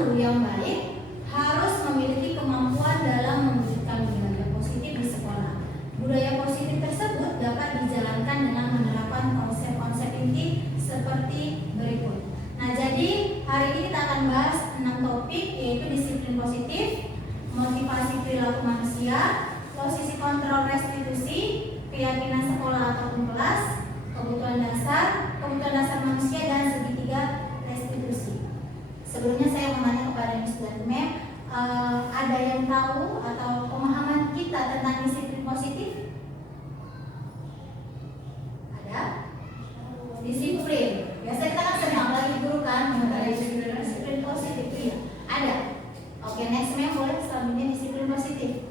guru yang baik harus memiliki kemampuan dalam mewujudkan budaya positif di sekolah. Budaya positif tersebut dapat dijalankan dengan menerapkan konsep-konsep inti seperti berikut. Nah, jadi hari ini kita akan bahas 6 topik, yaitu disiplin positif, motivasi perilaku manusia, posisi kontrol restitusi, keyakinan sekolah ataupun kelas, kebutuhan dasar manusia, dan segitiga restitusi. Sebelumnya saya mau tanya kepada Miss Mem, ada yang tahu atau pemahaman kita tentang disiplin positif? Ada? Disiplin. Biasa kita kan sering apalagi guru kan mengenai disiplin positif, ya? Ada. Oke, next Mem, boleh selanjutnya disiplin positif.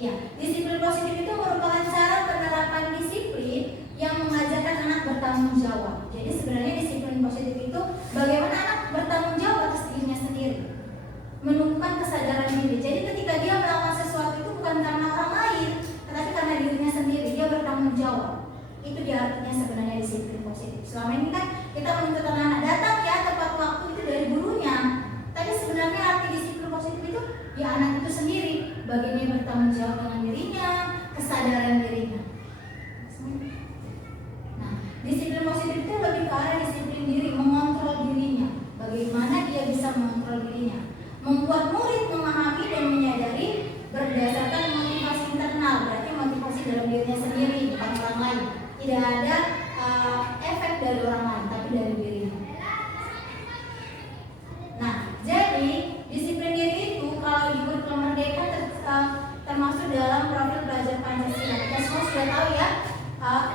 Iya, disiplin positif itu merupakan cara penerapan disiplin yang mengajarkan anak bertanggung jawab. Jadi sebenarnya disiplin positif itu bagaimana anak bertanggung jawab atas dirinya sendiri, menumbuhkan kesadaran diri. Jadi ketika dia melakukan sesuatu itu bukan karena orang lain, tetapi karena dirinya sendiri, dia bertanggung jawab. Itu dia artinya sebenarnya disiplin positif. Selama ini kan kita menuntut anak datang ya tepat waktu itu dari gurunya. Tapi sebenarnya arti disiplin positif itu ya anak itu sendiri, bagaimana bertanggung jawab dengan dirinya, kesadaran dirinya. Nah, disiplin positif itu lebih ke arah disiplin diri, mengontrol dirinya. Bagaimana dia bisa mengontrol dirinya, membuat murid memahami dan menyadari berdasarkan motivasi internal, berarti motivasi dalam dirinya sendiri, bukan orang lain. Tidak ada efek dari orang lain, tapi dari dirinya. Nah, jadi disiplin diri itu kalau di kurikulum Merdeka termasuk dalam profil belajar Pancasila. Kita semua sudah tahu ya,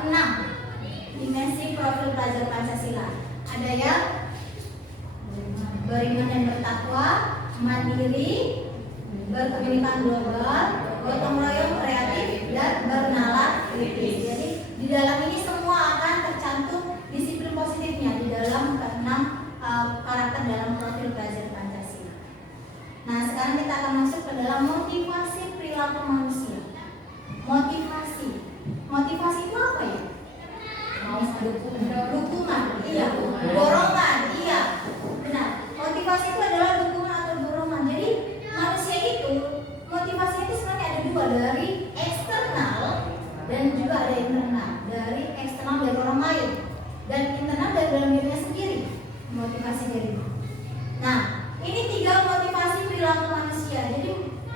6 dimensi profil belajar Pancasila. Ada yang beriman dan bertakwa, mandiri, berkebinekaan global, gotong royong, kreatif, dan bernalar kritis. Jadi di dalam ini semua akan tercantum disiplin positifnya di dalam ke-6 karakter dalam profil belajar Pancasila. Nah, sekarang kita akan masuk ke dalam motivasi perilaku manusia. Motivasi itu apa ya? Dukungan, iya. Dorongan, iya. Benar. Motivasi itu adalah dukungan atau dorongan. Jadi manusia itu motivasi itu sebenarnya ada dua, dari eksternal dan juga ada internal. Dari eksternal dari orang lain dan internal dari dalam dirinya sendiri. Motivasi dirinya. Nah, ini 3 motivasi perilaku manusia. Jadi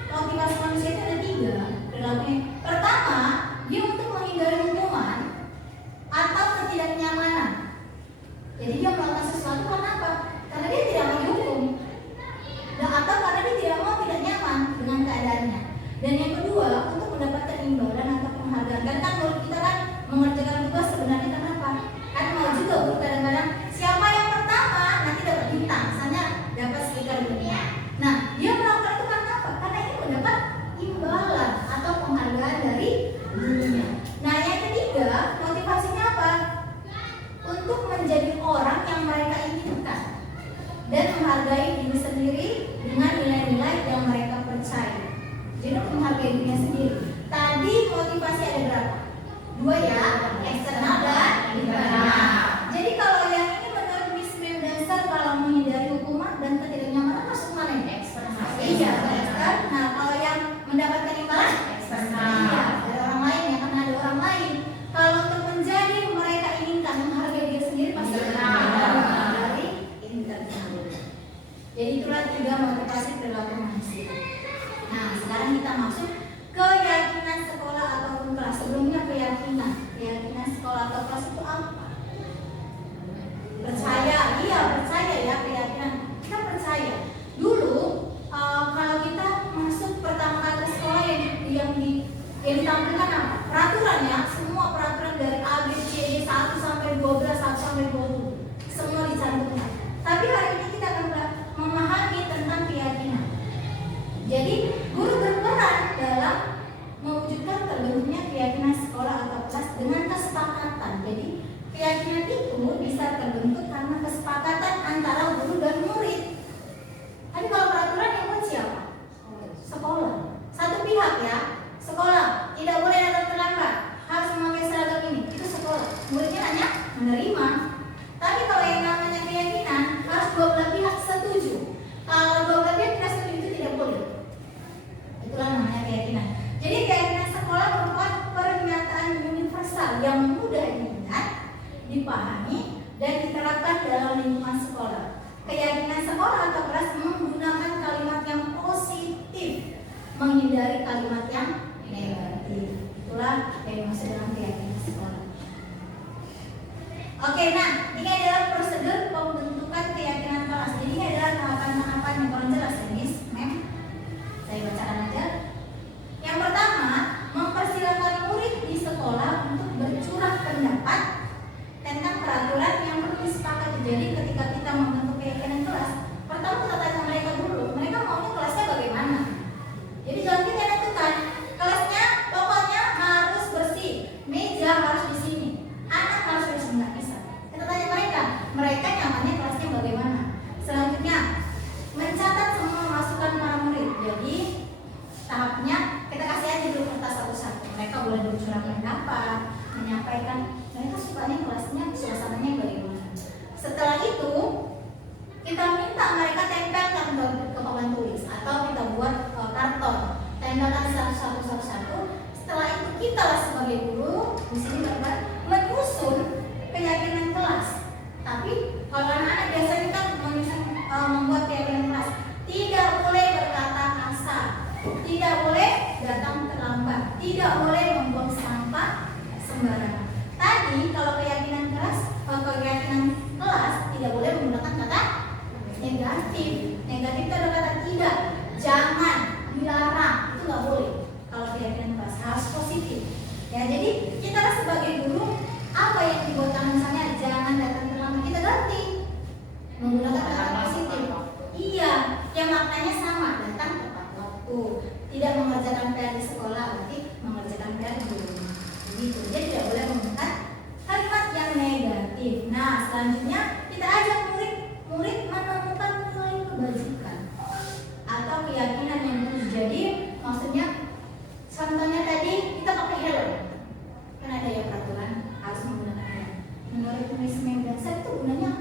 motivasi manusia itu ada 3 perilakunya. Pertama, dia untuk menghindari hukuman atau ketidaknyamanan. Jadi dia melakukan sesuatu karena apa? Karena dia tidak mau dihukum, atau karena dia tidak mau tidak nyaman dengan keadaannya. Dan yang kedua, untuk mendapatkan imbalan atau penghargaan. Karena kan kalau kita kan mengerjakan tugas sebenarnya kenapa? Kan mau juga guru kadang-kadang siapa yang pertama nanti dapat bintang, misalnya dapat stiker dunia. Nah, dia melakukan itu karena apa? Karena ini mendapat imbalan atau penghargaan dari gurunya. Nah, yang ketiga, motivasinya apa? Untuk menjadi orang yang mereka inginkan dan menghargai diri sendiri dengan nilai-nilai yang mereka percaya. Jadi untuk menghargai dirinya sendiri. Tadi motivasi ada berapa? 2 ya, eksternal dan internal. Jadi kalau yang ini menurut Miss Mem dasar kalau menghindari hukuman dan ketidaknyamanan masuk mana ini? Eksternal. Iya, eksternal. Nah, kalau yang mendapatkan imbalan? Eksternal. Iya, dari orang lain ya, karena ada orang lain. Kalau untuk menjadi mereka inginkan menghargai diri sendiri pasti dari internal. Jadi itulah 3 motivasi perilaku manusia. Nah, sekarang kita masuk keyakinan sekolah ataupun kelas. Sebelumnya keyakinan sekolah atau kelas itu apa? Percaya, iya percaya ya, keyakinan. Kita percaya. Dulu kalau kita masuk pertama kali ke sekolah yang ditampilkan apa? Peraturan ya, semua peraturan dari A, B, C, D 1 sampai 12, 1 sampai 20 semua dicantumkan. Tapi hari ini kita akan memahami tentang keyakinan. Jadi guru berperan dalam mewujudkan terbentuknya keyakinan sekolah atau kelas dengan kesepakatan. Jadi keyakinan itu bisa terbentuk karena kesepakatan antara guru dan murid. Tapi kalau peraturan yang buat siapa? Sekolah. Satu pihak ya, sekolah tidak boleh datang terlambat, harus memakai seragam ini. Itu sekolah. Muridnya hanya menerima. Tapi kalau yang namanya keyakinan harus dua belah pihak setuju. Kalau dua belah pihak tidak setuju itu tidak boleh. Itulah namanya keyakinan. Jadi keyakinan sekolah merupakan pernyataan universal yang mudah diingat, dipahami, dan diterapkan dalam lingkungan sekolah. Keyakinan sekolah atau kelas menggunakan kalimat yang positif, menghindari kalimat yang negatif. Itulah yang dimaksud dengan keyakinan sekolah. Oke, nah ini adalah prosedur pembentukan keyakinan kelas. Jadi ini adalah tahapan-tahapan yang kurang jelas ini, mem. Saya bacakan aja. Yang pertama, mempersilakan murid di sekolah untuk bercurah pendapat tentang peraturan yang perlu disepakati. Jadi ketika kita membentuk keyakinan kelas, pertama kita tanya mereka dulu, mereka maunya kelasnya bagaimana. Jadi jangan kita tentukan kelasnya pokoknya harus bersih, meja harus di sini, anak harus di sini, nggak bisa. Kita tanya mereka nyamannya kelasnya bagaimana. Selanjutnya, mencatat semua masukan para murid. Jadi tahapnya kita kasih aja dulu kertas satu-satu. Mereka boleh bercurah pendapat, menyampaikan mereka sukanya kelasnya suasananya bagaimana. Setelah itu kita minta mereka tempelkan ke papan tulis atau kita buat karton, tempelkan satu-satu. Setelah itu kita lah sebagai guru di sini menyusun keyakinan kelas. Tapi kalau anak-anak biasanya kan membuat keyakinan kelas, tidak boleh berkata kasar, tidak boleh datang terlambat, tidak boleh membuang sampah sembarangan. Tadi kalau keyakinan kelas tidak boleh menggunakan kata negatif. Negatif itu ada kata tidak, jangan, dilarang, itu nggak boleh. Kalau keyakinan kelas harus positif. Ya, jadi kita sebagai guru apa yang dibuatkan misalnya jangan datang terlambat, kita ganti menggunakan kata positif. Iya, yang maknanya sama, datang tepat waktu, tidak mengerjakan PR di sekolah, berarti mengerjakan PR di rumah. Begitu. Jadi tidak boleh menggunakan kalimat yang negatif. Nah, selanjutnya kita ajak murid menemukan nilai kebajikan atau keyakinan yang terus. Jadi maksudnya contohnya tadi kita pakai helm, kan ada ya peraturan harus menggunakan helm. Menurut Miss Mendasar itu gunanya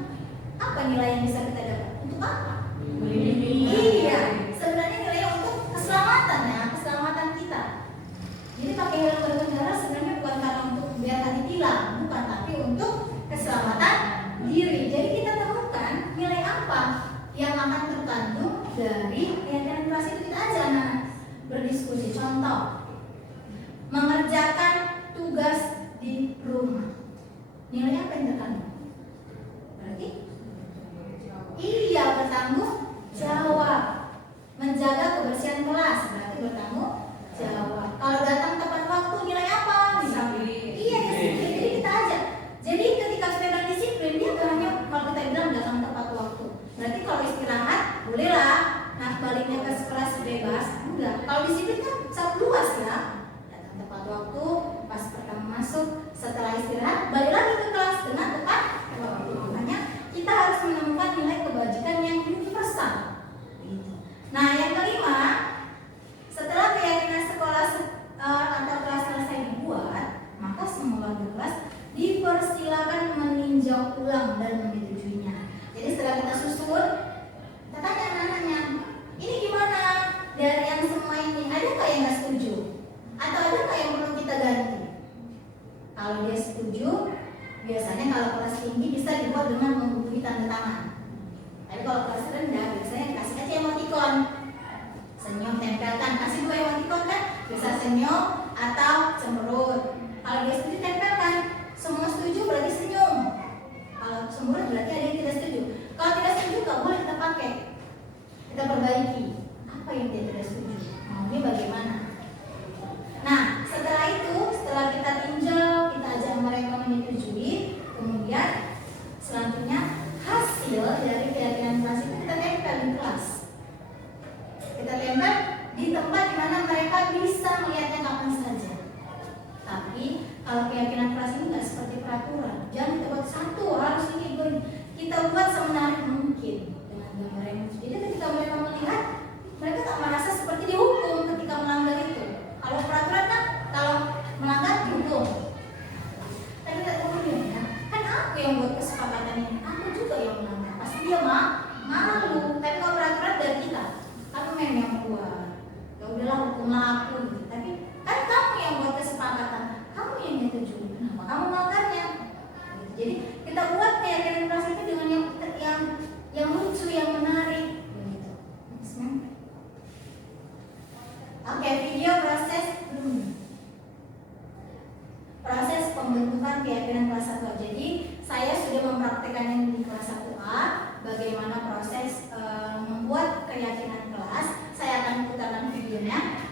apa, nilai yang bisa kita dapat? Untuk apa? Iya, sebenarnya nilainya untuk keselamatan ya, keselamatan kita. Jadi pakai helm berkendara sebenarnya bukan karena untuk biar tadi ditilang, bukan, tapi untuk keselamatan diri. Jadi kita temukan nilai apa yang akan terkandung dari keyakinan kelas itu. Kita aja anak berdiskusi. Contoh, mengerjakan tugas di rumah. Nilai apa yang terkandung? Berarti iya, bertanggung jawab. Menjaga kebersihan kelas berarti bertanggung jawab. Kalau datang tepat waktu nilai apa? Iya, disiplin. Jadi kita ajak. Jadi ketika sudah disiplin, dia gak hanya kalau kita bilang datang tepat waktu. Berarti kalau istirahat bolehlah. Nah, baliknya ke kelas bebas. Enggak. Kalau disiplin kan sangat luas ya. Datang tepat waktu, pas pertama masuk, setelah istirahat balik lagi ke kelas dengan tepat waktu. Makanya kita harus menemukan nilai kebajikan yang universal. Nah, yang kelima, setelah keyakinan sekolah atau kelas selesai dibuat, maka semua warga kelas dipersilakan meninjau ulang dan menyetujuinya. Jadi setelah kita susun, kita tanya anak-anaknya, ini gimana dari yang semua ini? Ada nggak yang nggak setuju? Atau ada nggak yang perlu kita ganti? Kalau dia setuju, biasanya kalau kelas tinggi bisa dibuat dengan membubuhi tanda tangan. Tapi kalau kelas rendah biasanya kasih aja emoticon, senyum tempelkan, kasih 2 emoticon kan, bisa senyum atau cemberut. Kalau dia setuju tempelkan, semua setuju berarti senyum. Kalau cemberut berarti ada yang tidak setuju. Kalau tidak setuju nggak boleh kita pakai, kita perbaiki. Apa yang dia tidak setuju? Maunya bagaimana? Nah, setelah itu, setelah kita tinjau, kita ajak mereka menyetujui, kemudian selanjutnya hasil dari keyakinan kelas itu kita tempel di kelas. Kita tempel di tempat di mana mereka bisa melihatnya kapan saja. Tapi kalau keyakinan kelas ini nggak seperti peraturan, jangan kita buat satu harus ini, kita buat semenarik mungkin dengan gambar yang lucu. Jadi ketika mereka melihat, mereka tak merasa seperti dihukum ketika melanggar itu. Kalau peraturan kan kalau melanggar dihukum. Tapi kita kemudian ya, kan apa aku yang buat kesepakatan ini, aku juga yang melanggar. Pasti dia malu. Tapi kalau peraturan dari kita, kamu yang buat. Ya udahlah hukumlah aku gitu. Tapi kan kamu yang buat kesepakatan, kamu yang nyetujui. Kenapa kamu melanggarnya? Gitu. Jadi kita buat keyakinan kelas itu dengan yang lucu, yang menarik. Gitu. Oke, video proses pembentukan keyakinan kelas 1A. Jadi saya sudah mempraktikkan yang di kelas 1A, bagaimana proses membuat keyakinan kelas. Saya akan putarkan videonya.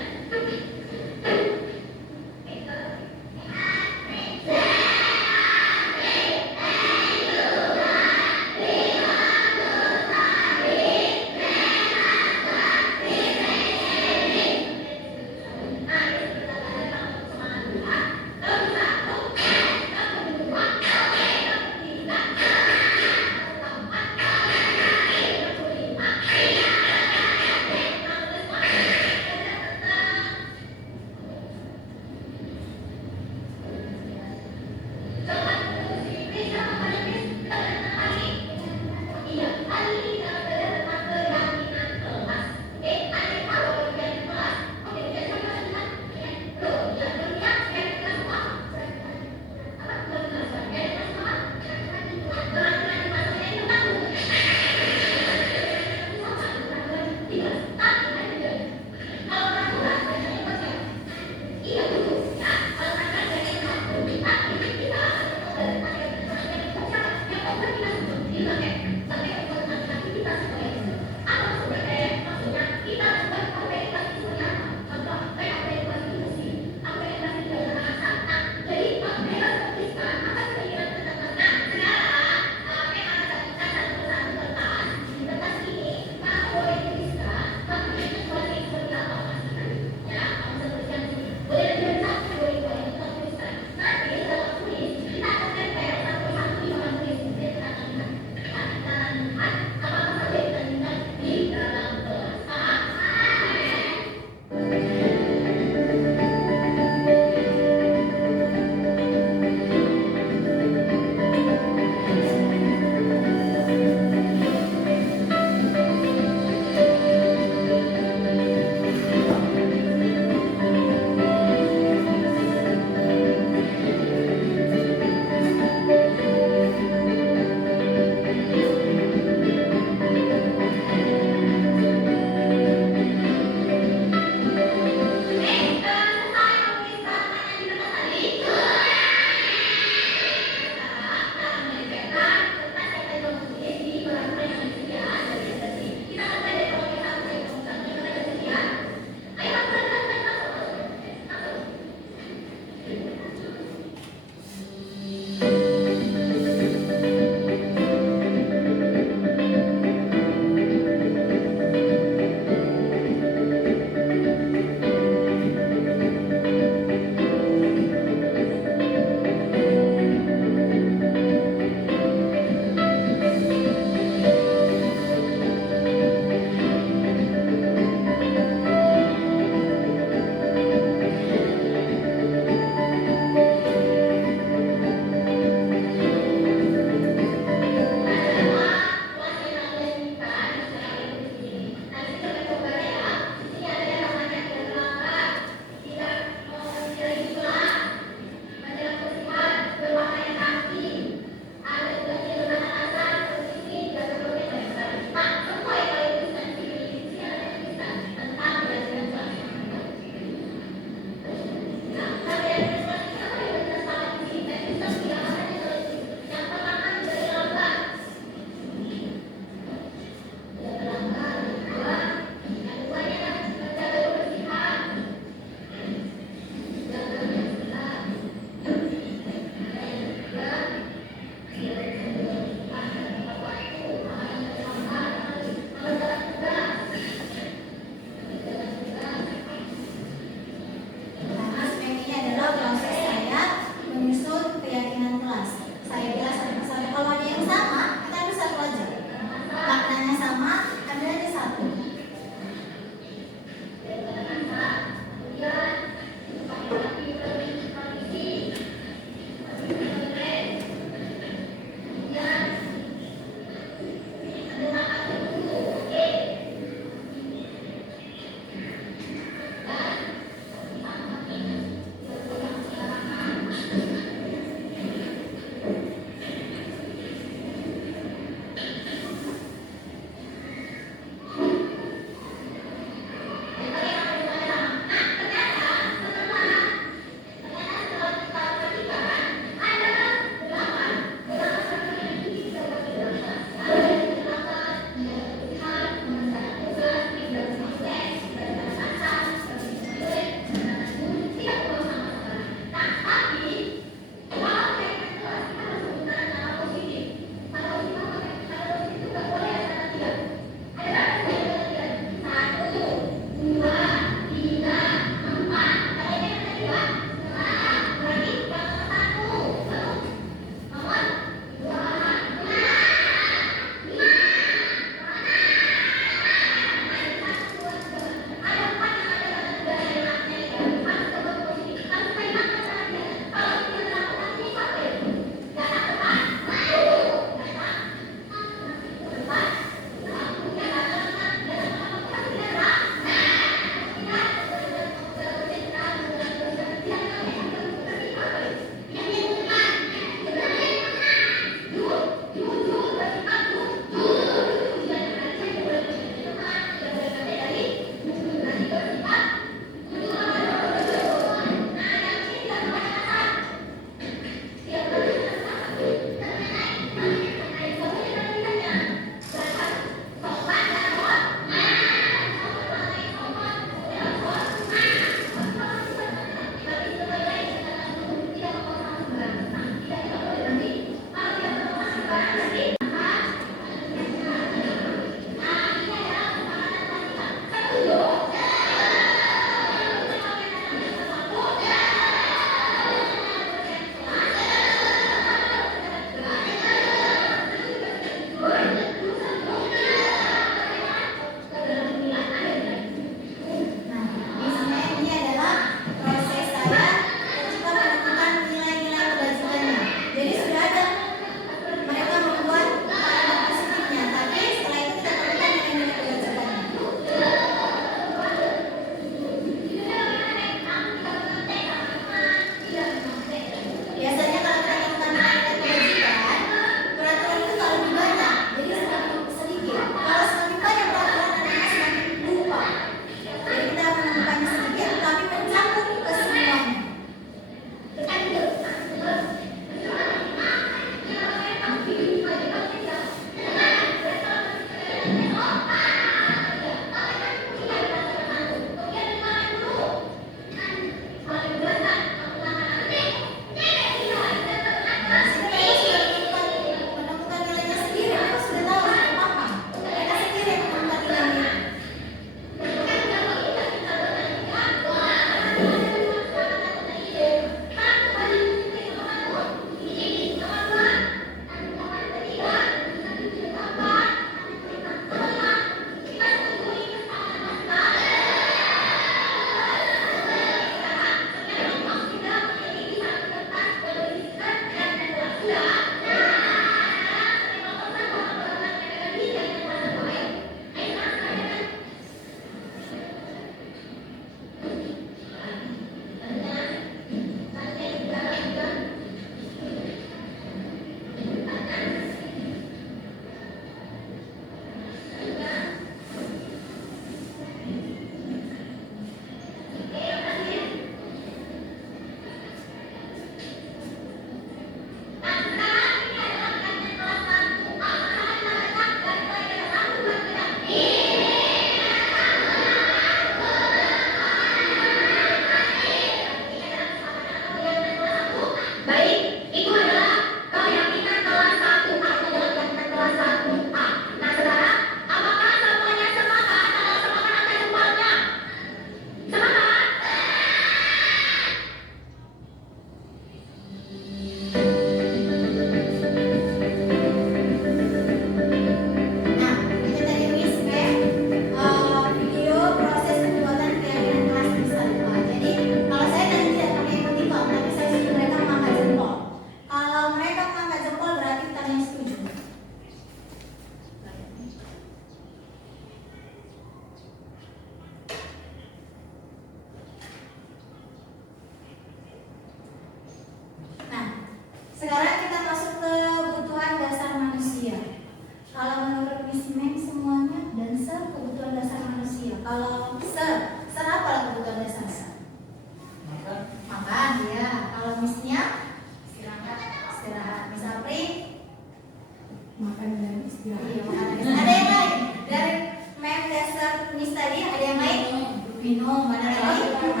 minum, ada lagi uang,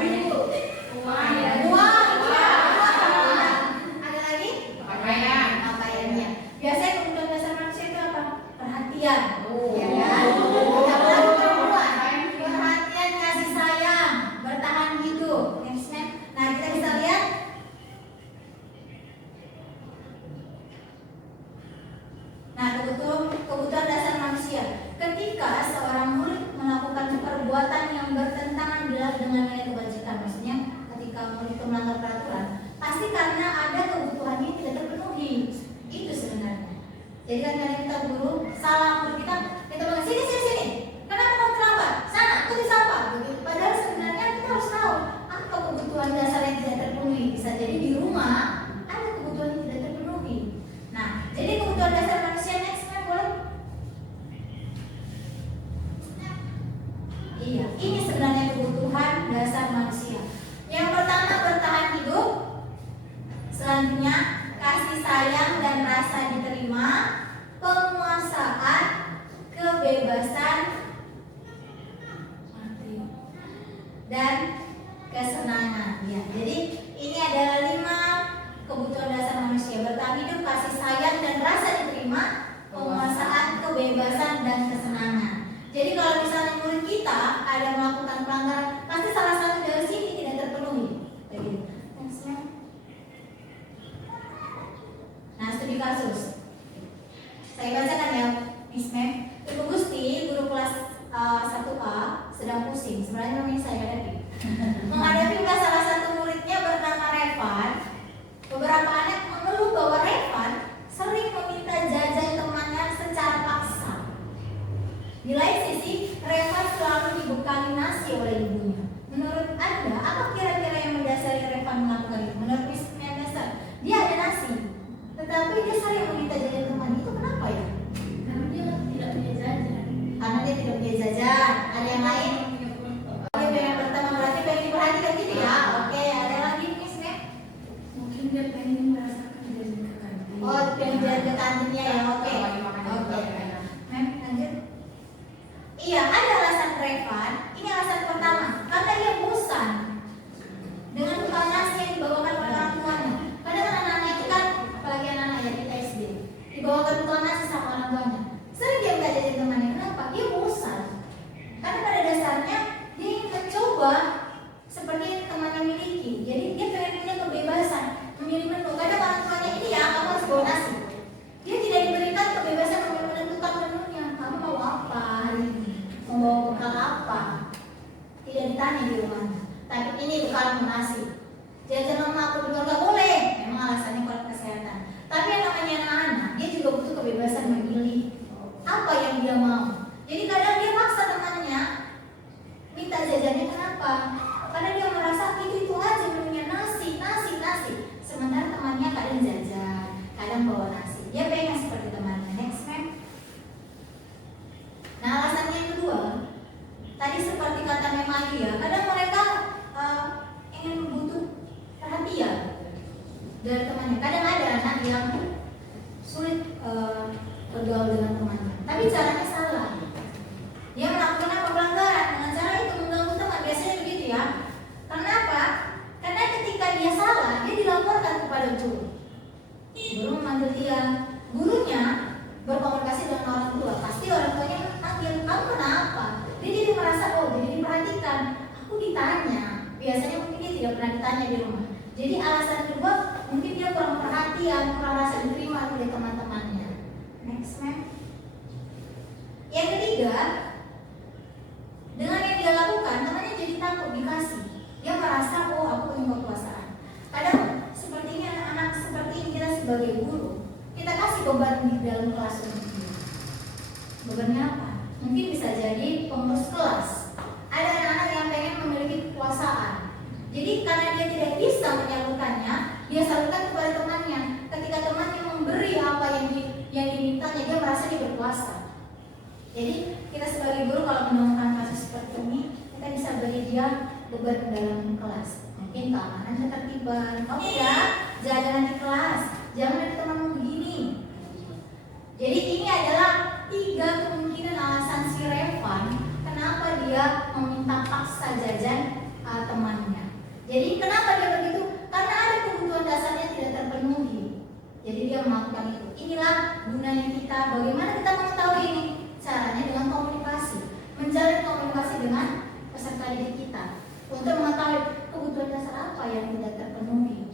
ya. Ada lagi pakaiannya. Biasanya kebutuhan dasar manusia itu apa? Perhatian, ya kan? Perhatian, kasih sayang, bertahan hidup. Nah, kita bisa lihat. Nah, kebutuhan dasar manusia. Ketika seorang murid melakukan perbuatan yang bertentangan dengan nilai kebajikan, maksudnya ketika murid itu melanggar peraturan, pasti karena ada kebutuhan yang tidak terpenuhi. Itu sebenarnya. Jadi kan kadang kita guru salah murid kita bilang sini. Kenapa kamu terlambat? Sana, ikuti siapa? Begitu. Padahal sebenarnya kita harus tahu apa kebutuhan dasar yang tidak terpenuhi. Bisa jadi di rumah ada kebutuhan yang tidak terpenuhi. Nah, jadi kebutuhan dasar manusia next boleh? Iya, ini sebenarnya kebutuhan dasar manusia. Yang pertama bertahan hidup. Selanjutnya kasih sayang dan rasa diterima, penguasaan, kebebasan, dan kesenangan. Ya, jadi ini adalah 5 kebutuhan dasar manusia: bertahan hidup, kasih sayang dan rasa diterima, penguasaan, kebebasan, dan kesenangan. Jadi kalau misalnya murid kita ada melakukan pelanggaran, pasti salah satu dari sini tidak terpenuhi. Begitu. Nah, studi kasus. Saya bacakan ya, Miss Mem. Ibu Gusti, guru kelas 1A, sedang pusing. Sebenarnya namanya saya hadapi. Menghadapi salah satu muridnya bernama Revan. Beberapa anak mengeluh bahwa Revan sering meminta jajan temannya secara paksa. Di lain sisi, Revan selalu dibekali nasi oleh ibunya. Menurut Anda, apa kira-kira yang mendasari Revan melakukan itu? Menurut Miss Mendasar, dia ada nasi, tetapi dia sering meminta jajan teman. Itu kenapa ya? Karena dia tidak punya jajan. Karena dia tidak punya jajan. Ada yang lain? Oke, yang pertama berarti pengen diperhatikan gitu ya. Oke, ada lagi Miss Mem? Mungkin dia pengen merasakan jajan ke kantin. Oh, pengen jajan ke kantinnya ya. Oke. Mem, lanjut. Iya, ada alasan Revan. Ini alasan pertama, karena dia bosan dengan bekal nasi yang dibawakan oleh orang tuanya. Kadang anak-anak itu kan, apalagi anak-anak yang kita SD, dibawakan bekal nasi sama orang tuanya. Sering dia minta jajan temannya. Kenapa? Dia bosan. Karena pada dasarnya dia ingin mencoba seperti yang temannya miliki. Jadi dia pengen punya kebebasan memilih menu. Kadang orang tuanya ini ya, kamu harus bawa nasi. Dia tidak diberikan kebebasan untuk menentukan menunya. Kamu mau apa hari ini? Membawa bekal apa? Tidak ditanya di rumahnya. Tapi ini bekal nasi. Jajan sama aku di keluarga boleh. Memang alasannya kalau kesehatan. Tapi yang namanya anak-anak, dia juga butuh kebebasan memilih apa yang dia mau. Jadi kadang dia paksa temannya minta jajannya. Kenapa? Karena dia merasa itu aja menunya nasi. Sementara temannya kadang jajan, kadang bawa nasi. Dia pengen seperti temannya. Next, Mem. Nah, alasannya yang kedua, tadi seperti kata Memayu ya, kadang mereka ingin butuh perhatian dari temannya. Kadang ada anak yang sulit bergaul dengan temannya, tapi caranya salah. Dia melakukan apa? Pelanggaran dengan cara itu mengganggu teman. Biasanya begitu ya. Kenapa? Karena ketika dia salah, dia dilaporkan kepada guru. Guru memanggil dia. Gurunya berkomunikasi dengan orang tua. Pasti orang tuanya manggil, kamu kenapa? Dia jadi merasa, oh jadi diperhatikan. Aku ditanya. Biasanya mungkin dia tidak pernah ditanya di rumah. Jadi alasan kedua, mungkin dia kurang perhatian, kurang rasa diterima oleh teman-temannya. Next, Mem. Yang ketiga, dengan yang dia lakukan, temannya jadi takut dikasih. Dia merasa, oh aku punya kekuasaan. Kadang sepertinya anak-anak seperti ini, kita sebagai guru, kita kasih beban di dalam kelas untuk dia. Bebannya apa? Mungkin bisa jadi pengurus kelas. Ada anak-anak yang pengen memiliki kekuasaan. Jadi karena dia tidak bisa menyalurkannya, dia salurkan kepada temannya. Ketika temannya memberi apa yang dimintanya, dia merasa dia berkuasa. Jadi kita sebagai guru kalau menemukan kasus seperti ini, kita bisa beri dia beban dalam kelas. Mungkin keamanan, ketertiban. Kamu ya, jaga nanti kelas. Jangan ada temanmu begini. Jadi ini adalah 3 kemungkinan alasan si Revan kenapa dia meminta paksa jajan dia melakukan itu. Inilah gunanya kita. Bagaimana kita mengetahui ini? Caranya dengan komunikasi, menjalin komunikasi dengan peserta didik kita untuk mengetahui kebutuhan dasar apa yang tidak terpenuhi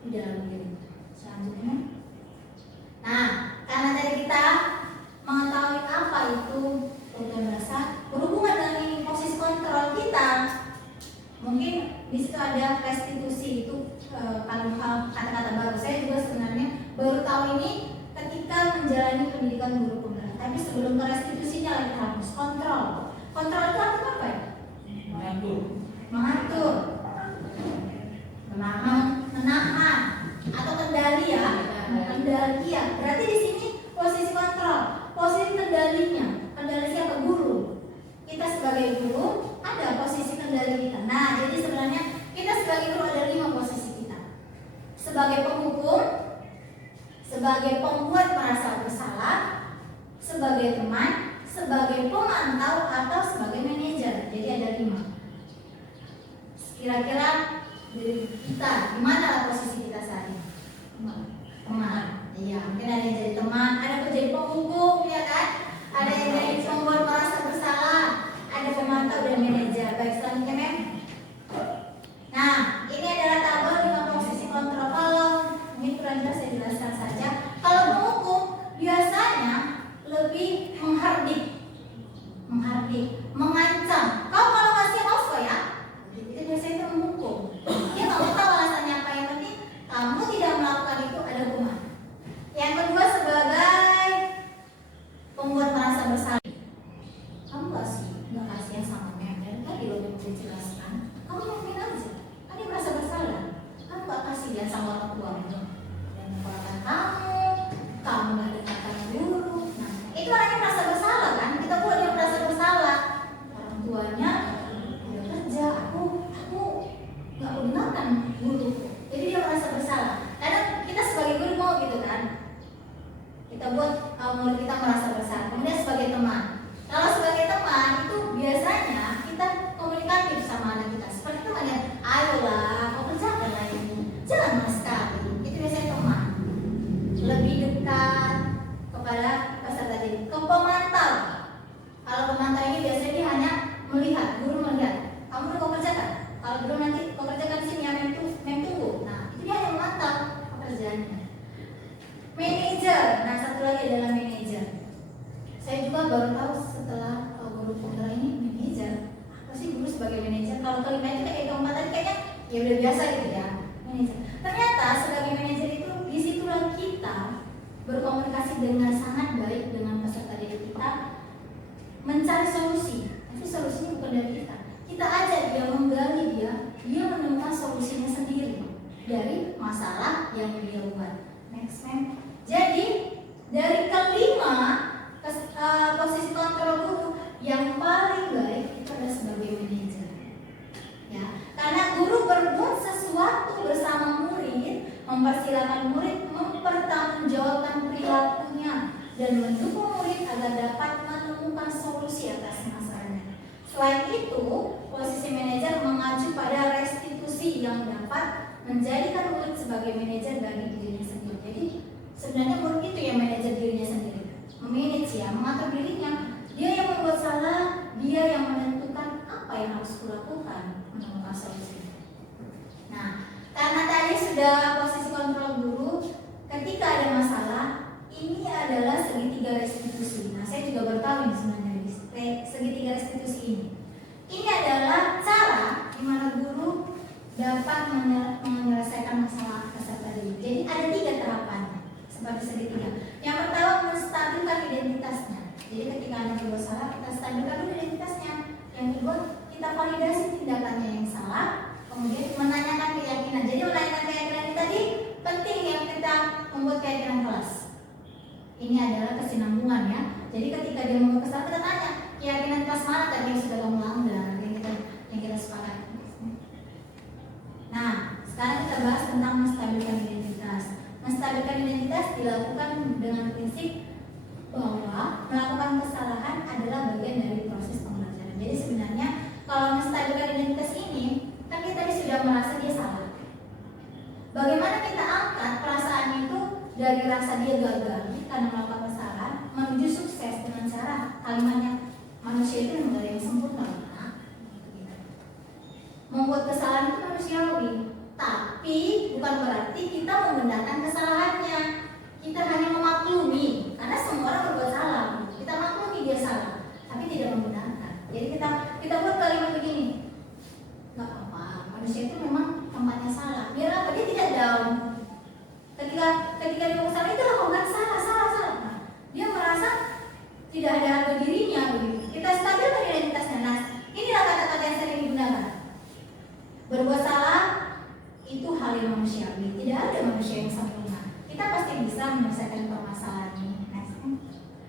di dalam diri. Selanjutnya, nah, karena dari kita mengetahui apa itu kebutuhan dasar berhubungan dengan ini, posisi kontrol kita, mungkin di situ ada restitusi itu. Kalau kata-kata baru, saya juga sebenarnya baru tahu ini ketika menjalani pendidikan guru penggerak. Tapi sebelum ke restitusinya lagi harus kontrol. Kontrol itu artinya apa ya? Mengatur, menahan, atau kendali ya. Kendali ya. Berarti di sini posisi kontrol, posisi kendalinya. Kendali siapa? Guru. Kita sebagai guru ada posisi kendali kita. Nah, jadi sebenarnya kita sebagai guru ada 5 posisi kita. Sebagai penghukum, sebagai pembuat merasa bersalah, sebagai teman, sebagai pemantau, atau sebagai manajer. Jadi ada 5. Kira-kira dari kita, gimana posisi kita saat ini? Teman. Iya, mungkin ada yang jadi teman, ada yang jadi penghukum, ya kan? Ada yang jadi pembuat merasa bersalah, ada pemantau dan manajer. Baik, selanjutnya, Mem. Nah, ini adalah tabel 5 posisi kontrol. Kalau mungkin kurang jelas saya jelaskan saja. Kalau penghukum biasanya lebih menghardik, mengancam. Kau kalau ngasih offer ya, itu biasanya itu menghukum. Dia nggak mau tahu alasannya apa, yang penting kamu tidak melakukan itu ada hukuman. Yang kedua sebagai pembuat merasa bersalah. Kamu nggak kasih yang sama Mem, tadi lo udah dijelaskan. Kamu yakin aja, kan dia merasa bersalah. Kamu nggak kasih dia sama orang tua itu, dan mengatakan kamu nggak dekatkan guru. Nah, itu orangnya merasa bersalah kan? Kita buat dia merasa bersalah. Orang tuanya udah kerja, aku nggak mendengarkan guru. Jadi dia merasa bersalah. Kadang kita sebagai guru mau gitu kan? Kita buat murid kita merasa bersalah. Kemudian sebagai teman. Kalau sebagai teman itu biasanya kita komunikatif sama anak kita. Seperti teman yang, ayolah, kau kerjakanlah ini, jangan mas sekali. Itu biasanya teman. Lebih dekat kepada peserta didik. Ke pemantau. Kalau pemantau ini biasanya dia hanya melihat, guru melihat. Kamu udah kau kerjakan. Kalau guru nanti kau kerjakan di sini ya, mem tunggu. Nah, itu dia hanya memantau pekerjaannya. Manajer. Nah, satu lagi adalah manajer. Saya juga baru tahu setelah guru penggerak ini manajer. Apa sih guru sebagai manajer? Kalau kelima itu kayak keempat tadi kayaknya ya udah biasa gitu ya. Manajer. Ternyata sebagai manajer itu disitulah kita berkomunikasi dengan sangat baik dengan peserta didik kita, mencari solusi. Tapi solusinya bukan dari kita. Kita ajak dia, menggali dia menemukan solusinya sendiri dari masalah yang dia buat. Next, Mem. Jadi dari kelima posisi kontrol guru yang paling baik itu adalah sebagai manajer. Ya, karena guru berbuat sesuatu bersama murid, mempersilakan murid mempertanggungjawabkan perilakunya dan mendukung murid agar dapat menemukan solusi atas masalahnya. Selain itu, posisi manajer mengacu pada restitusi yang dapat menjadikan murid sebagai manajer bagi dirinya sendiri. Jadi sebenarnya murid itu yang manajer dirinya sendiri, memanage ya, mengatur dirinya. Dia yang membuat salah, dia yang menentukan apa yang harus kulakukan, menemukan solusi. Nah, karena tadi sudah posisi kontrol guru, ketika ada masalah, ini adalah segitiga restitusi. Nah, saya juga baru tahu ini sebenarnya segitiga restitusi ini. Ini adalah cara di mana guru dapat menyelesaikan masalah peserta didik. Jadi ada 3 tahapannya seperti segitiga. Yang pertama menstabilkan identitasnya. Jadi ketika anak berbuat salah, kita stabilkan dulu identitasnya. Yang kedua, kita validasi tindakannya yang salah. Kemudian menanyakan keyakinan. Jadi menanyakan keyakinan ini tadi penting yang kita membuat keyakinan kelas. Ini adalah kesinambungan ya. Jadi ketika dia membuat kesalahan, kita tanya keyakinan kelas mana tadi yang sudah kamu langgar, yang kita sepakat. Nah, sekarang kita bahas tentang menstabilkan identitas. Menstabilkan identitas dilakukan dengan prinsip bahwa melakukan kesalahan adalah bagian dari proses pembelajaran. Jadi sebenarnya kalau menstabilkan identitas ini, kan kita tadi sudah merasa dia salah. Bagaimana kita angkat perasaan itu dari rasa merasa dia gagal karena melakukan kesalahan menuju sukses dengan cara kalimatnya manusia itu memang yang sempurna. Membuat kesalahan itu manusiawi, tapi bukan berarti kita membenarkan kesalahannya. Kita hanya memaklumi, karena semua orang berbuat salah. Kita maklumi dia salah, tapi tidak membenarkan. Jadi kita buat kalimat begini, nggak apa-apa, manusia itu memang tempatnya salah. Biar apa? Dia tidak down. Ketika dia salah itu lakukan salah. Nah, dia merasa tidak ada harga dirinya begitu. Kita stabilkan identitasnya. Nah, inilah kata-kata yang sering digunakan. Berbuat salah itu hal yang manusiawi. Tidak ada manusia yang sempurna. Kita pasti bisa menyelesaikan permasalahan ini.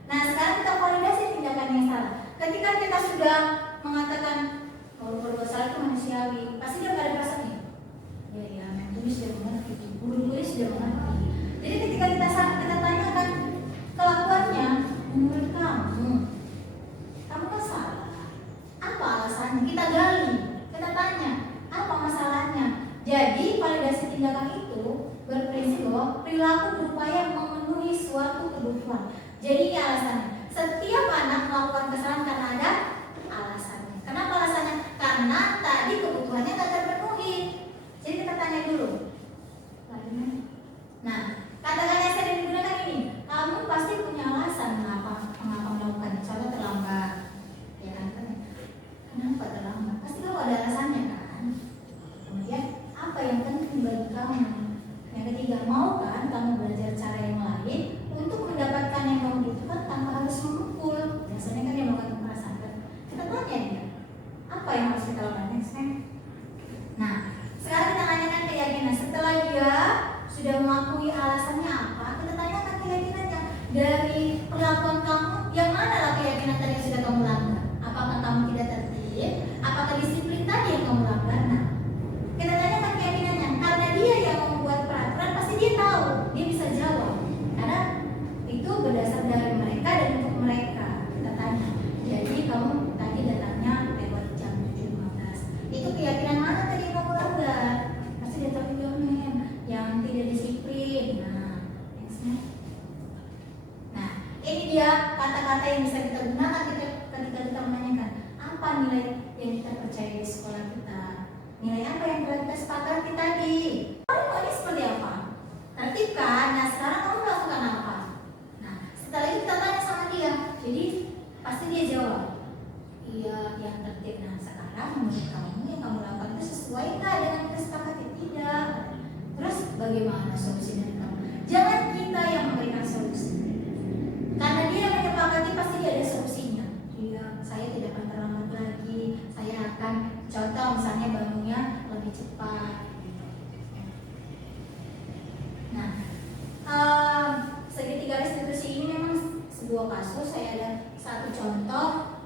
Nah, sekarang kita validasi tindakan yang salah. Ketika kita sudah mengatakan kalau berbuat salah itu manusiawi, pasti dia pada perasaan ya, mentulis sudah mengerti, guru-guru sudah mengerti. Jadi ketika kita tanyakan kelakuannya, menurut kamu kan salah. Apa alasannya? Kita gali, kita tanya, apa masalahnya? Jadi validasi tindakan itu berprinsip bahwa perilaku berupaya memenuhi suatu kebutuhan. Jadi ini alasannya. Setiap anak melakukan kesalahan karena ada alasannya. Kenapa alasannya? Karena tadi kebutuhannya tidak terpenuhi. Jadi kita tanya dulu. Nah, kata-kata yang sering digunakan ini, kamu pasti punya alasan mengapa melakukan. Contoh terlambat, ya kan? Kenapa terlambat? Pasti kamu ada alasannya kan? Kemudian apa yang penting bagi kamu? Yang ketiga, mau kan kamu belajar cara yang lain untuk mendapatkan yang kamu butuhkan tanpa harus memukul. Biasanya kan yang melakukan perasaan. Kita tanya dia, apa yang harus kita lakukan next? Nah, sekarang kita tanyakan keyakinan. Setelah dia sudah mengakui alasannya apa, kita tanyakan keyakinannya. Dari perlakuan kamu, yang manalah keyakinan tadi yang sudah kamu langgar? Apakah kamu tidak tertib? Apakah disiplin tadi yang kamu langgar? Nah, kita tanyakan keyakinannya. Karena dia yang membuat peraturan, pasti dia tahu, dia bisa jawab. Karena itu berdasar dari mereka dan untuk mereka. Kita tanya. Jadi kamu tadi datangnya lewat jam 7.15. Itu keyakinan mana tadi yang kamu langgar? Pasti dia tahu jawabnya. Yang tidak disiplin. Nah, ini dia kata-kata yang bisa kita gunakan ketika kita menanyakan apa nilai yang kita percaya di sekolah kita. Nilai apa yang telah kita sepakati tadi? Kamu ini seperti apa? Tertib kan? Nah, sekarang kamu melakukan apa? Nah, setelah itu kita tanya sama dia. Jadi pasti dia jawab, iya, yang tertib. Nah, sekarang menurut kamu yang kamu lakukan itu sesuai nggak dengan kita sepakati? Tidak. Terus bagaimana solusi dari kamu? Jangan kita yang memberikan solusi. Karena dia yang menyepakati pasti dia ada solusinya. Iya, saya tidak akan terlambat lagi. Saya akan contoh misalnya bangunnya lebih cepat. Nah, segitiga restitusi ini memang sebuah kasus. Saya ada satu contoh.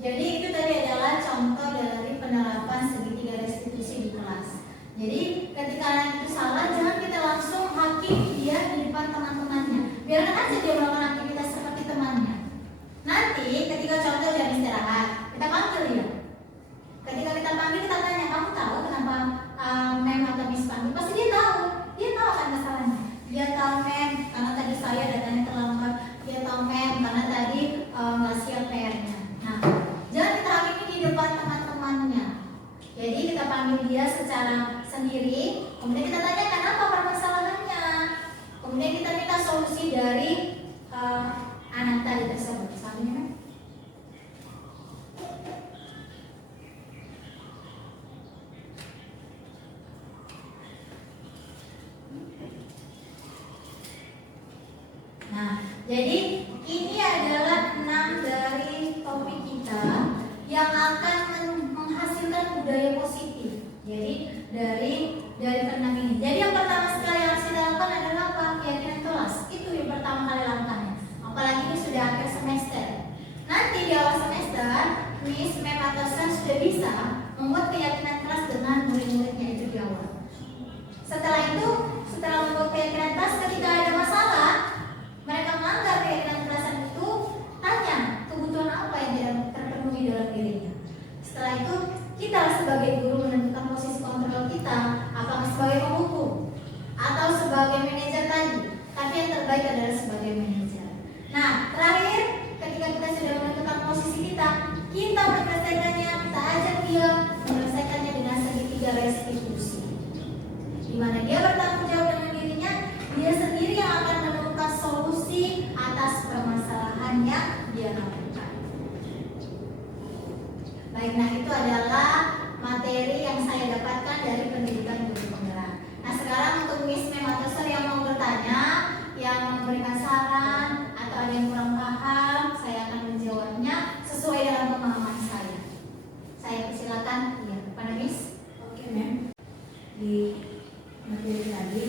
Jadi itu tadi adalah contoh dari penerapan segitiga restitusi di kelas. Jadi ketika anak itu salah, jangan kita langsung hakimi dia di depan teman-temannya. Biarkan aja dia melakukan aktivitas seperti temannya. Nanti ketika contoh jam istirahat, kita panggil dia. Ketika kita panggil, kita tanya, kamu tahu kenapa mem atau miss panggil? Pasti dia tahu akan kesalahannya. Dia tahu mem, karena tadi saya datanya terlambat. Dia tahu mem, karena tadi nggak siap PR-nya. Nah, jangan kita hakimi di depan teman-temannya. Jadi kita panggil dia secara sendiri, kemudian kita tanyakan apa permasalahannya. Kemudian kita minta solusi dari anak tadi tersebut. Selanjutnya kan? Nah, jadi ini adalah 6 dari topik kita yang akan menghasilkan budaya positif. Jadi dari keenam ini. Jadi yang pertama sekali yang harus kita lakukan adalah apa? Keyakinan kelas. Itu yang pertama kali langkahnya. Apalagi ini sudah akhir semester. Nanti di awal semester, Miss, Mem atau Sen sudah bisa membuat keyakinan kelas dengan murid-muridnya itu di awal. Setelah itu, setelah membuat keyakinan kelas, ketika ada masalah, mereka melanggar keyakinan kelasan itu, tanya kebutuhan apa yang tidak terpenuhi dalam dirinya. Setelah itu, kita sebagai guru menentukan posisi kontrol kita, apakah sebagai penghukum atau sebagai manajer tadi. Tapi yang terbaik adalah sebagai manajer. Nah, terakhir, ketika kita sudah menentukan posisi kita menyelesaikannya, kita ajak dia menyelesaikannya dengan segitiga restitusi, di mana dia bertanggung jawab dengan dirinya, dia sendiri yang akan menemukan solusi atas permasalahan yang dia lakukan. Baik, nah itu adalah materi yang saya dapatkan dari pendidikan guru penggerak. Nah sekarang untuk Miss Mem atau Sir yang mau bertanya, yang mau memberikan saran atau ada yang kurang paham, saya akan menjawabnya sesuai dengan pemahaman saya. Saya persilakan, ya, kepada Miss. Oke, Mem. Di materi tadi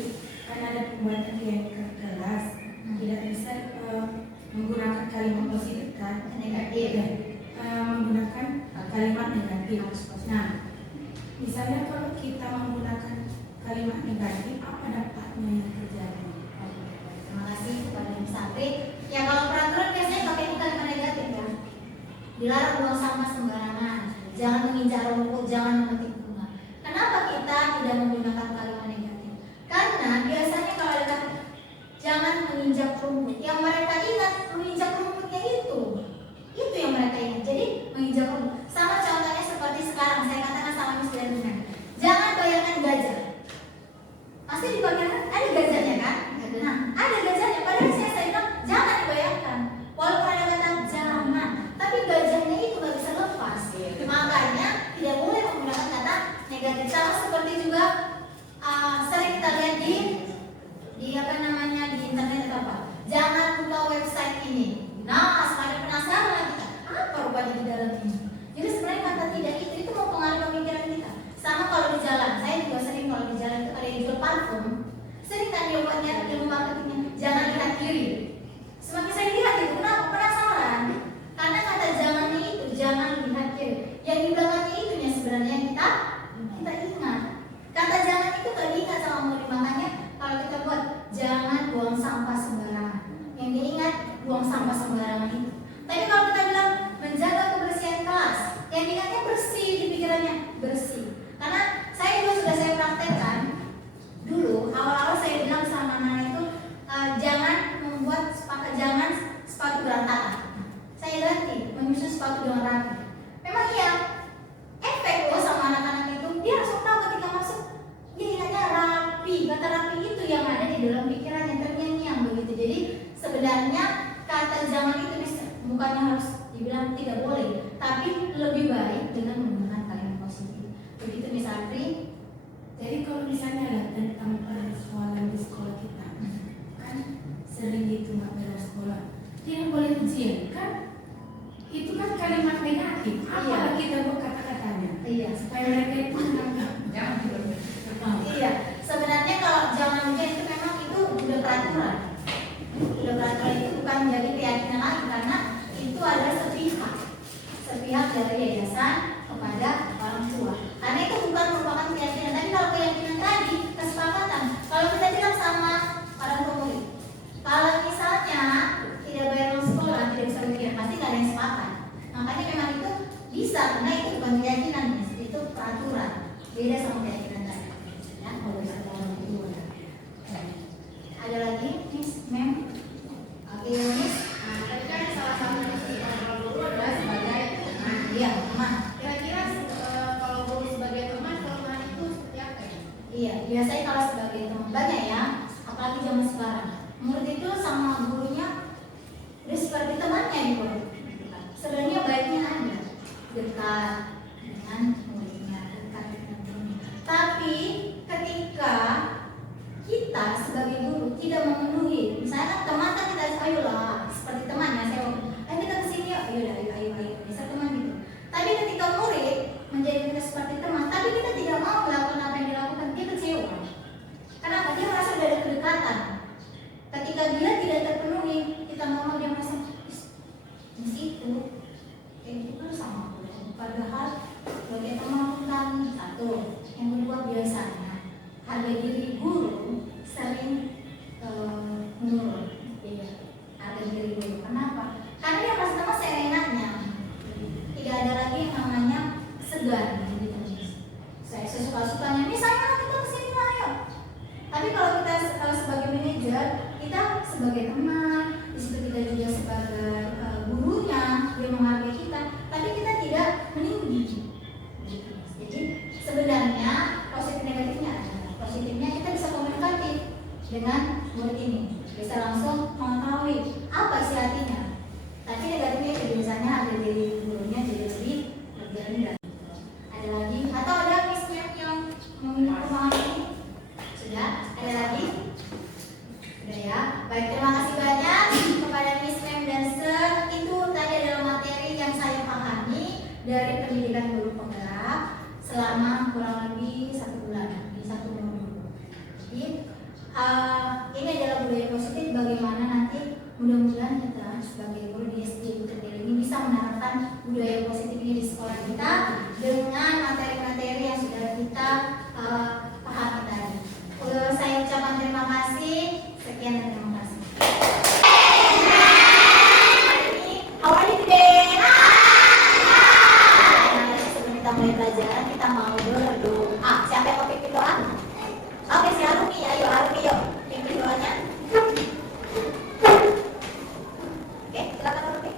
kan ada pembuatan keyakinan kelas, tidak bisa menggunakan kalimat positif kan? Negatif. Ya. Menggunakan kalimat negatif. Nah, misalnya kalau kita menggunakan kalimat negatif, apa dampaknya yang terjadi? Terima kasih kepada Miss Sapri. Ya kalau peraturan biasanya pakai kalimat negatif ya. Dilarang buang sampah sembarangan, jangan menginjak rumput, jangan memetik bunga. Kenapa kita tidak menggunakan kalimat negatif? Karena biasanya kalau ada kata jangan menginjak rumput, yang mereka ingat menginjak rumputnya itu yang mereka ingat. Jadi menginjak rumput. Sama contohnya seperti sekarang saya katakan sama Miss Darina, jangan bayangkan gajah. Pasti dibayangkan ada gajahnya kan? Nah, ada gajahnya. Padahal saya bilang jangan dibayangkan. Walaupun ada kata jangan, tapi gajahnya itu nggak bisa lepas. Makanya tidak boleh menggunakan kata negatif. Sama seperti juga sering kita lihat di apa namanya di internet atau apa. Jangan buka website ini. Nah, semakin penasaran kita apa rupanya di dalam ini. Jadi dari yayasan kepada orang tua. Karena itu bukan merupakan keyakinan. Tapi kalau keyakinan tadi kesepakatan. Kalau kita bilang sama orang tua murid, kalau misalnya tidak bayar uang sekolah, tidak bisa ujian, pasti nggak ada yang sepakat. Makanya memang itu bisa, karena itu bukan keyakinan, itu peraturan. Beda sama keyakinan tadi. Ya, kalau ada orang tua. Ada lagi, Miss, Mem? Oke, Miss. Nah, tadi kan salah satu fungsi kalau guru adalah sebagai teman. Iya, teman. Kira-kira kalau guru sebagai teman, kelemahan itu seperti apa ya? Iya, biasanya kalau sebagai teman banyak ya, apalagi zaman sekarang. Murid itu sama gurunya udah seperti temannya gitu. Sebenarnya baiknya ada dekat dengan muridnya, dekat dengan gurunya. Tapi ketika kita sebagai guru tidak memenuhi, misalnya teman kan kita ayolah seperti teman ya, saya ayo kita kesini yuk, ayo, bisa teman gitu. Tapi ketika murid menjadi kita seperti teman, tapi kita tidak mau melakukan apa yang dilakukan, dia kecewa. Kenapa? Dia merasa sudah ada kedekatan. Ketika dia tidak terpenuhi, kita mau dia merasa di situ kayak gitu sama aku. Padahal sebagai teman kan satu, yang kedua biasanya harga diri guru sering menurun. Iya, harga diri guru. Kenapa? Karena dia merasa sama seenaknya. Tidak ada lagi yang namanya segan gitu. Saya suka-sukanya. Misalnya kita kesini ayo. Tapi kalau kita sebagai manajer, kita sebagai teman, di situ kita juga sebagai gurunya, dia menghargai kita, tapi kita tidak meninggi. Jadi sebenarnya positif negatifnya ada. Positifnya kita bisa komunikatif dengan murid ini, bisa langsung mengetahui apa isi hatinya. Tapi negatifnya itu biasanya ada dari gurunya jadi lebih rendah. Ada lagi atau ada misalnya yang meminta ruangan ini? Sudah? Ada lagi? Sudah ya. Baik, terima kasih banyak kepada Miss Mem dan Sir. Itu tadi adalah materi yang saya pahami dari pendidikan guru penggerak selama kurang lebih 1 bulan di 1 minggu. Jadi ini adalah budaya positif bagaimana nanti mudah-mudahan kita sebagai guru di SD Bukit ini bisa menerapkan budaya positif ini di sekolah kita dengan materi-materi yang sudah kita pahami tadi. Saya ucapkan terima kasih. Sekian dan terima kasih. How are you today? Sebelum kita mulai pelajaran, kita mau berdoa. Siapa yang mau pimpin doa? Oke, si Arumi, ayo Arumi yuk pimpin doanya. Oke, silakan Arumi.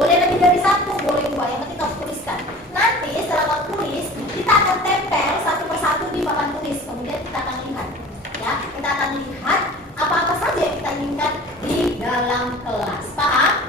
Boleh lebih satu, boleh dua, yang penting kamu tuliskan. Nanti setelah kamu tulis, kita akan tempel satu persatu di papan tulis. Kemudian kita akan lihat, ya, kita akan lihat apa-apa saja yang kita inginkan di dalam kelas. Paham?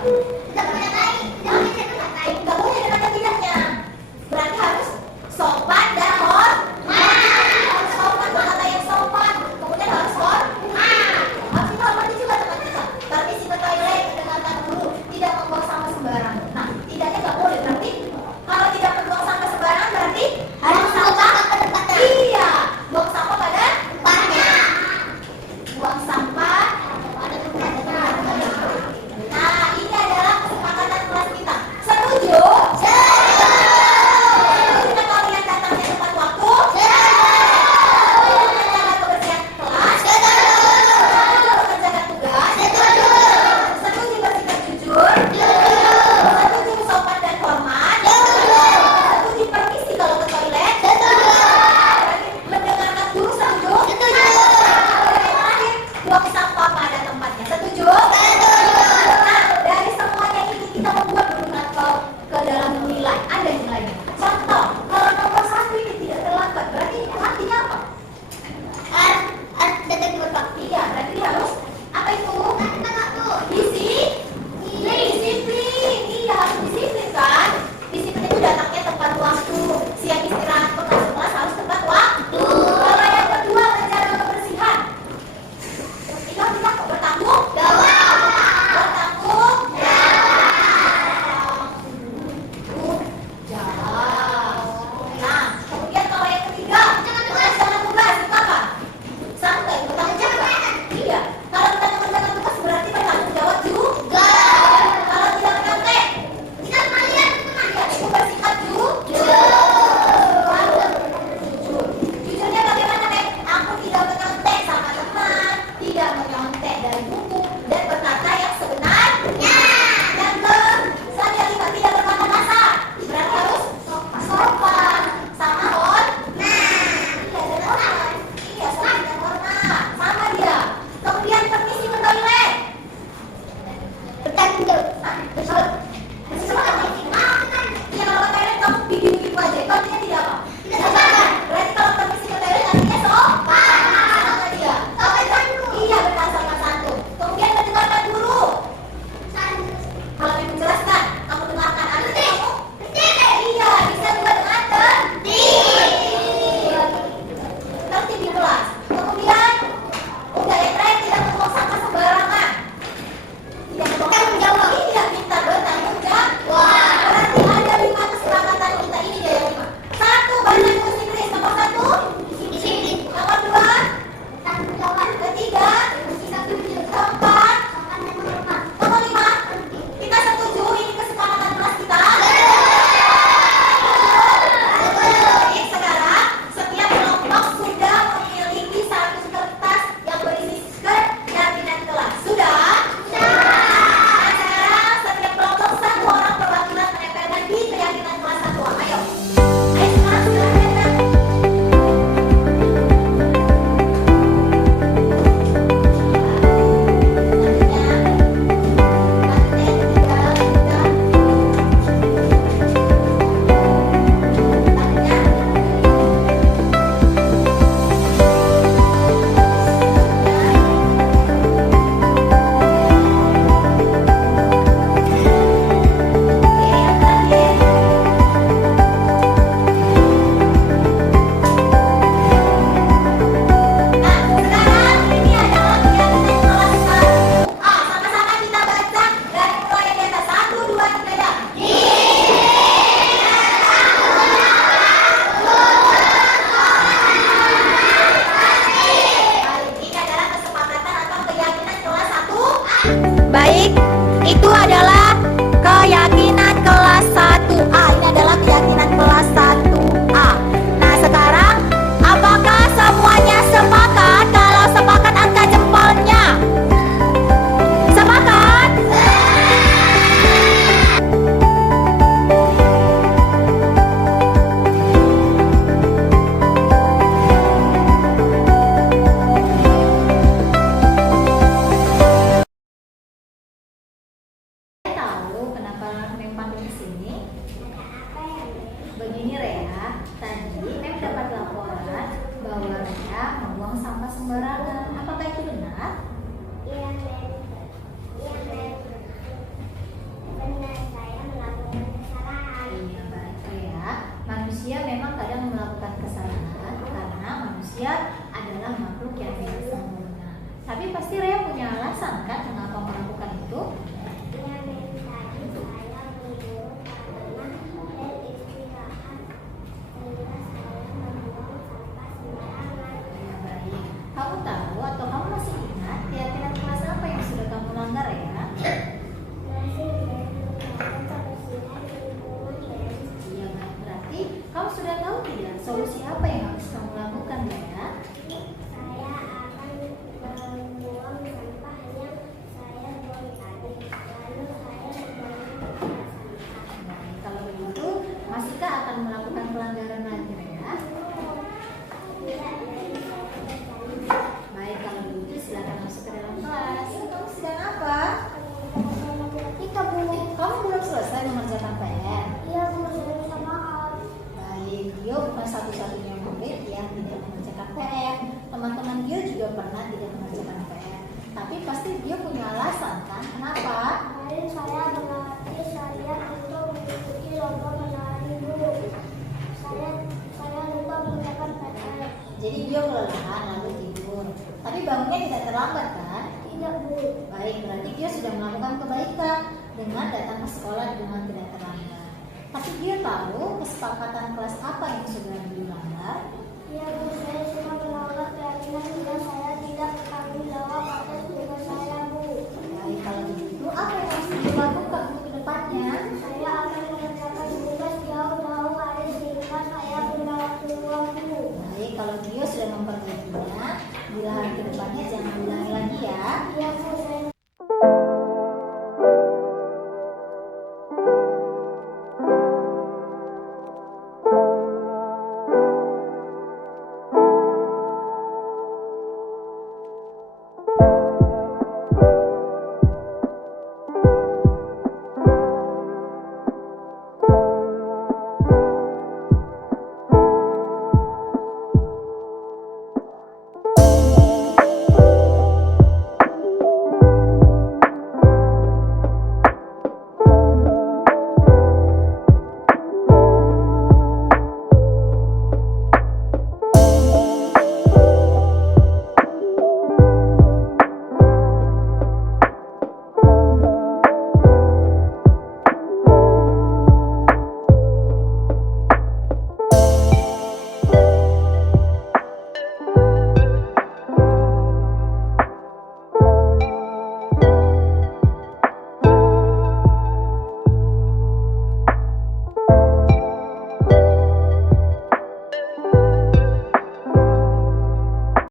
Nggak boleh dengan yang tidaknya. Berarti harus sopan dan hormat. Harus sopan, kata yang sopan. Kemudian harus hormat. Harus dihormati juga teman kita. Permisi ke toilet, dengarkan dulu. Tidak membuang sampah sembarangan. Nah, tidaknya nggak boleh. Berarti kalau tidak membuang sampah sembarangan berarti harus sampah ke tempatnya. Iya, buang sampah pada tempatnya. Buang sampah pada tempatnya. Nah, ini adalah kesepakatan kelas kita. Setuju? Setuju kalian datangnya tepat waktu? Menjaga kebersihan kelas? Setuju mengerjakan tugas? Setuju bersikap jujur? Setuju sopan dan hormat? Setuju permisi kalau ke toilet? Mendengarkan guru setuju? Yang terakhir, buang sampah pada tempatnya. Setuju? Nah, dari semuanya ini kita membuat urutan ke dalam nilai. Ada nilainya. Contoh, kalau nomor 1 ini tidak terlambat, berarti artinya apa? Iya, berarti dia harus apa itu? Disiplin. Iya, harus disiplin kan? Disiplin itu datangnya tepat waktu. Siang istirahat ke kelas harus tepat waktu. Kalau yang kedua menjaga kebersihan. Itu tidak bertanggung jawab. Nah, kemudian kalau yang ketiga mengerjakan tugas itu apa? Santai, bertanggung jawab. Iya, kalau kita mengerjakan tugas berarti bertanggung jawab juga. Kalau tidak menyantai, iya, itu bersikap jujur. Jujurnya bagaimana, Nek? Aku tidak menyontek sama teman, tidak menyontek dari buku, dan berkata yang sebenarnya. Yang kelima, tidak berkata kasar. Berarti harus sopan sama hormat. Iya, dan hormat. Iya, sopan dan hormat. Sama dia. Kemudian permisi ke toilet. Iya, kalau ke toilet kamu bikin aja. Itu artinya tidak apa? Berarti kalau permisi ke toilet artinya sopan sama dia. Iya, benar sama santun. Kemudian mendengarkan guru. Kalau yang menjelaskan, kamu dengarkan. Artinya kamu iya, bisa juga dengan tertib di kelas. Kemudian udah yang terakhir, tidak membuang sampah sembarangan. Tidak bertanggung jawab. Tidak minta bertanggung jawab. Berarti ada 5 kesepakatan kita. Ini dia yang 5. 1, baca tulis Inggris. Nomor 1, nomor 2, ketiga, keempat, nomor 5. Kita setuju ini kesepakatan kelas kita. Oke, sekarang setiap kelompok sudah memiliki 1 kertas yang berisi keyakinan kelas. Sudah? Nah, sekarang setiap kelompok 1 orang perwakilan menempelkan di keyakinan kelas 1. Ayo. Ayo sekarang silakan. Sekarang ini adalah keyakinan kelas 1A. Sama-sama kita baca dari mulai yang di atas. 1, 2, 3, ya. Ini adalah kesepakatan atau keyakinan kelas 1A. Baik, itu adalah keyakinan kelas 1A. Ini adalah keyakinan kelas 1A. Nah, sekarang apakah semuanya sepakat? Kalau sepakat angkat jempolnya. Sepakat? Tahu kenapa Mem panggil ke sini? Begini Rea, tadi Mem dapat laporan bahwa Rea membuang sampah sembarangan. Apakah itu benar? tapi pasti dia punya alasan kan? Kenapa? Kemarin saya berlatih saya untuk mengikuti lomba menari burung. Saya lupa menggunakan PR. Jadi dia kelelahan lalu tidur. Tapi bangunnya tidak terlambat kan? Tidak, Bu. Baik, berarti dia sudah melakukan kebaikan dengan datang ke sekolah dengan tidak terlambat. Tapi dia tahu kesepakatan kelas apa yang sudah dilanggar? Iya, Bu.